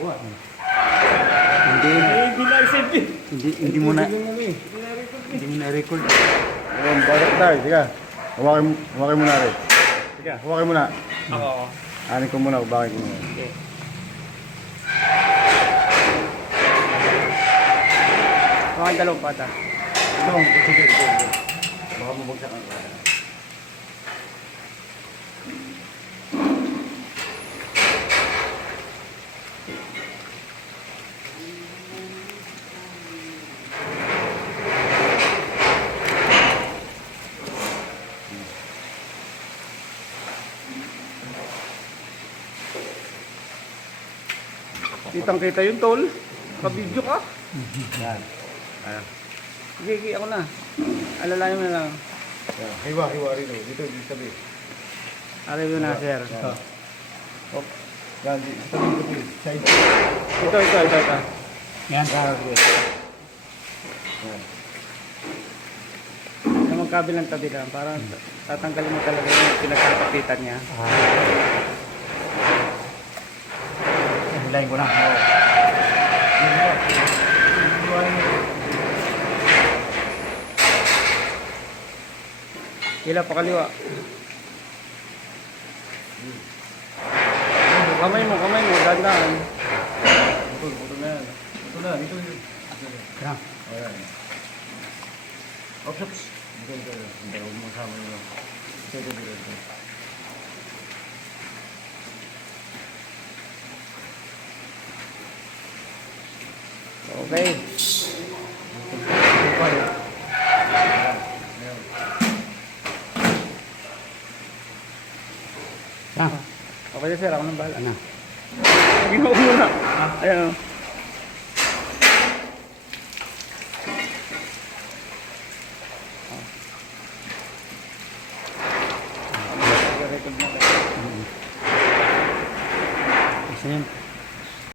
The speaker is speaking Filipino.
Hindi. Hindi na isip eh. Hindi mo na-record. Bakit tayo? Sige. Hawakin mo na rin. Sige. Hawakin mo na. Ako. Anin ko muna, bakit ko muna. Okay. Mga dalawang pata. Ito, sige. Baka mabagsak ang kaya. Kitang-kita yun, tol. Ka-video ka. Yan. Ayan. Sige, ako na. Alalayan mo na lang. Yan. Hiwa rin. Dito tabi. Aray mo na, sir. Yan. Oh. Yan, tabi. Side. Ito. Yan. Yan, sige. Yan. Na magkabilang tabi lang. Para tatanggalin mo talaga yung pinagkakapitan niya. Hilahin ko na. Hila pa kaliwa. Kamay mo, dandan. Ito na yan. Dito. Yan. Ayan. Ops. Dito. Hindi ako masama nyo. Dito. Okay. Yan. Okay na, sir. Ako nang bahala. Ano? Hindi mo muna. Ayan o. Isa yan.